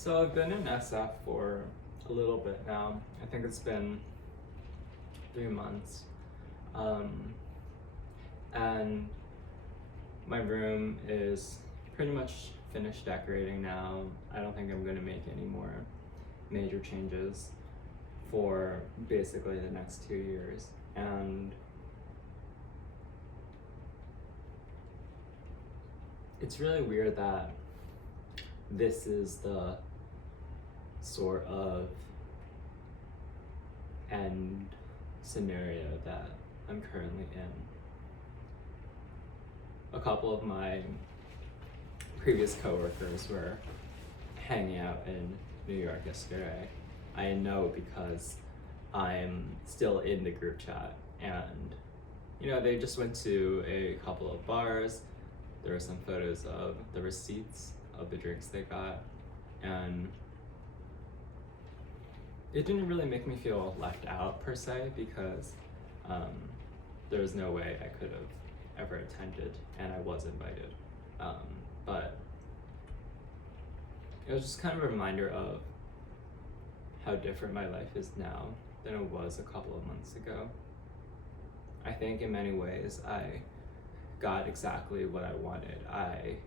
So I've been in SF for a little bit now. I think it's been 3 months. And my room is pretty much finished decorating now. I don't think I'm gonna make any more major changes for basically the next 2 years. And it's really weird that this is the sort of end scenario that I'm currently in. A couple of my previous coworkers were hanging out in New York yesterday. I know because I'm still in the group chat, and they just went to a couple of bars. There were some photos of the receipts of the drinks they got, and it didn't really make me feel left out per se, because there was no way I could have ever attended, and I was invited. But it was just kind of a reminder of how different my life is now than it was a couple of months ago. I think in many ways I got exactly what I wanted. I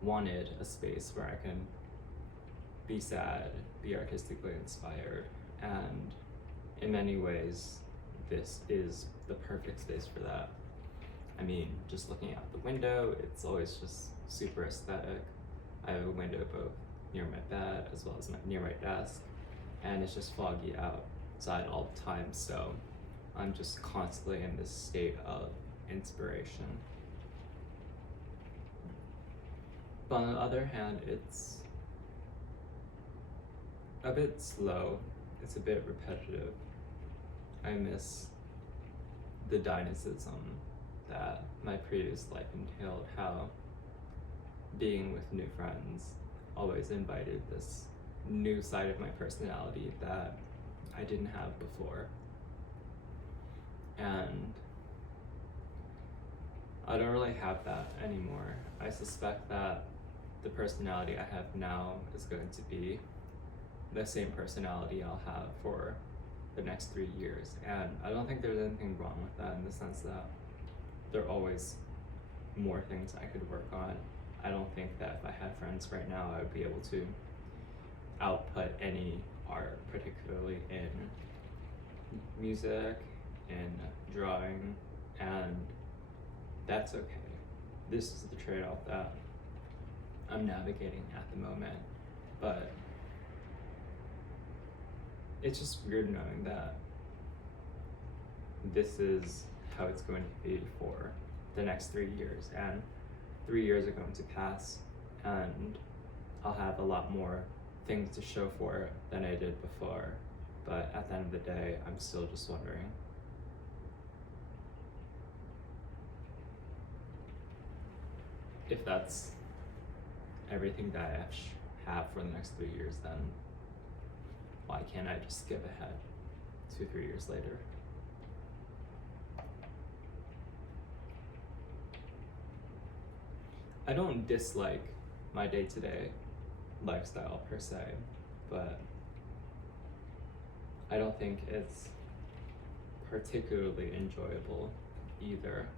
wanted a space where I can be sad, be artistically inspired, and in many ways this is the perfect space for that. I mean, just looking out the window, it's always just super aesthetic. I have a window both near my bed as well as near my desk, and it's just foggy outside all the time, so I'm just constantly in this state of inspiration. But on the other hand, it's a bit slow, it's a bit repetitive. I miss the dynamism that my previous life entailed, how being with new friends always invited this new side of my personality that I didn't have before. And I don't really have that anymore. I suspect that the personality I have now is going to be the same personality I'll have for the next 3 years. And I don't think there's anything wrong with that, in the sense that there are always more things I could work on. I don't think that if I had friends right now, I would be able to output any art, particularly in music, in drawing, and that's okay. This is the trade-off that I'm navigating at the moment, but it's just weird knowing that this is how it's going to be for the next 3 years, and 3 years are going to pass, and I'll have a lot more things to show for it than I did before. But at the end of the day, I'm still just wondering, if that's everything that I have for the next 3 years, then why can't I just skip ahead 2-3 years later? I don't dislike my day-to-day lifestyle per se, but I don't think it's particularly enjoyable either.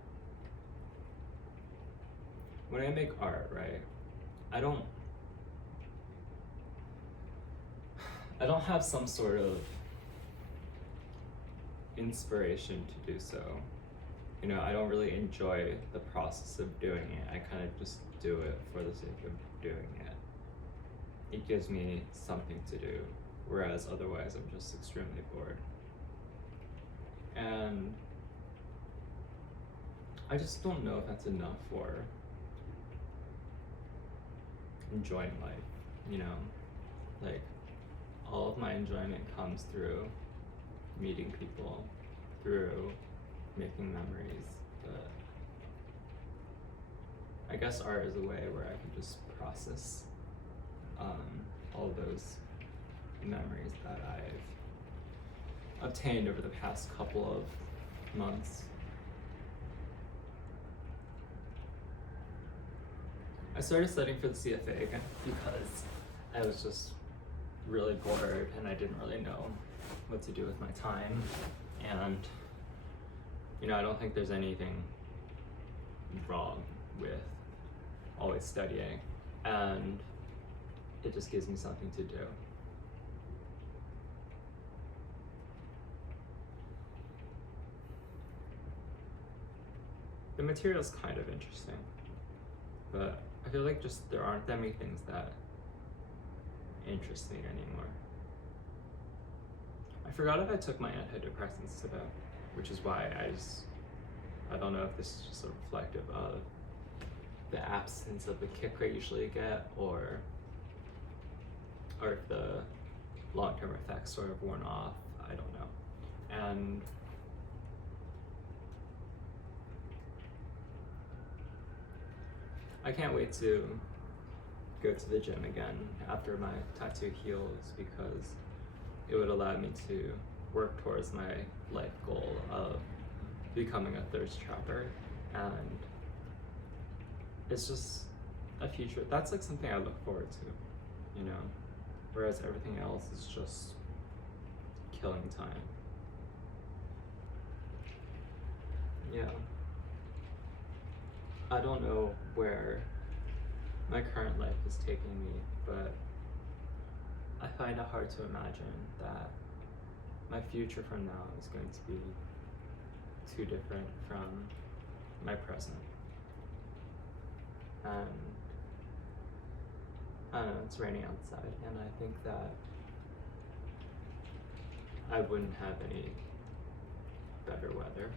When I make art, right, I don't have some sort of inspiration to do so. I don't really enjoy the process of doing it. I kind of just do it for the sake of doing it. It gives me something to do, whereas otherwise I'm just extremely bored. And I just don't know if that's enough for enjoying life, Like, all of my enjoyment comes through meeting people, through making memories, but I guess art is a way where I can just process all those memories that I've obtained over the past couple of months. I started studying for the CFA again because I was just really bored and I didn't really know what to do with my time. And, you know, I don't think there's anything wrong with always studying, and it just gives me something to do. The material's kind of interesting, but I feel like just there aren't that many things that interest me anymore. I forgot if I took my antidepressants today, which is why I don't know if this is just a reflective of the absence of the kick I usually get, or if the long-term effects sort of worn off. I don't know. And I can't wait to go to the gym again after my tattoo heals, because it would allow me to work towards my life goal of becoming a thirst trapper. And it's just a future that's like something I look forward to, you know, whereas everything else is just killing time. Yeah, I don't know where my current life is taking me, but I find it hard to imagine that my future from now is going to be too different from my present. And I don't know, it's raining outside, and I think that I wouldn't have any better weather